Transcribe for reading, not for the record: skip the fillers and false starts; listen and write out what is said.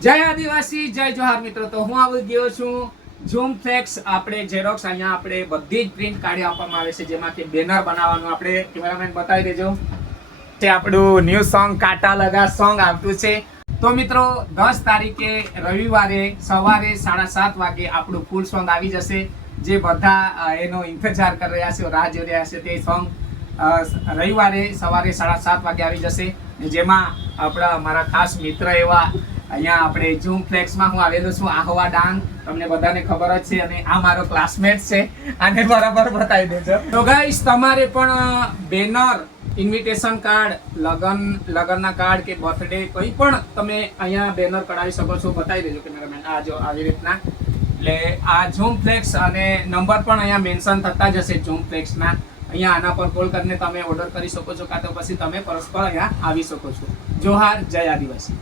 જય આદિવાસી જય જોહાર મિત્રો. તો હું આવી ગયો છું ઝૂમ ફ્લેક્સ આપણે ઝેરોક્સ. અહીંયા આપણે બધી જ પ્રિન્ટ કાઢી આપવામાં આવે છે, જેમાં કે બેનર બનાવવાનું. આપણે કેમેરામેન બતાવી દેજો. તે આપણું ન્યૂ સોંગ કાટા લગા સોંગ આવતું છે. તો મિત્રો 10 તારીખે રવિવારે સવારે 7:30 વાગે આપણું ફૂલ સોંગ આવી જશે. જે બધા એનો ઇંતજાર કરી રહ્યા છે, રાહ જોઈ રહ્યા છે, તે સોંગ રવિવારે સવારે 7:30 વાગે આવી જશે. જેમાં આપણા મારા ખાસ મિત્ર એવા અહીંયા આપણે ઝૂમ ફ્લેક્સમાં હું આવેલો છું, આહવા ડાંગ. તમને બધાને ખબર જ છે, અને આ મારો ક્લાસમેટ છે. આને બરાબર બતાવી દેજો. તો ગાઈસ, તમારે પણ બેનર, ઇન્વિટેશન કાર્ડ, લગનના કાર્ડ કે બર્થડે કોઈ પણ તમે અહીંયા બેનર કઢાવી શકો છો. બતાવી દેજો કેમેરામેન. આ જો આવી રીતના. એટલે આ ઝૂમ ફ્લેક્સ અને નંબર પણ અહીંયા મેન્શન થતા જ હશે ઝૂમ ફ્લેક્સના. અહીંયા આના પર કોલ કરીને તમે ઓર્ડર કરી શકો છો, કાં તો પછી તમે પરસ્પર અહીંયા આવી શકો છો. જોહાર, જય આદિવાસી.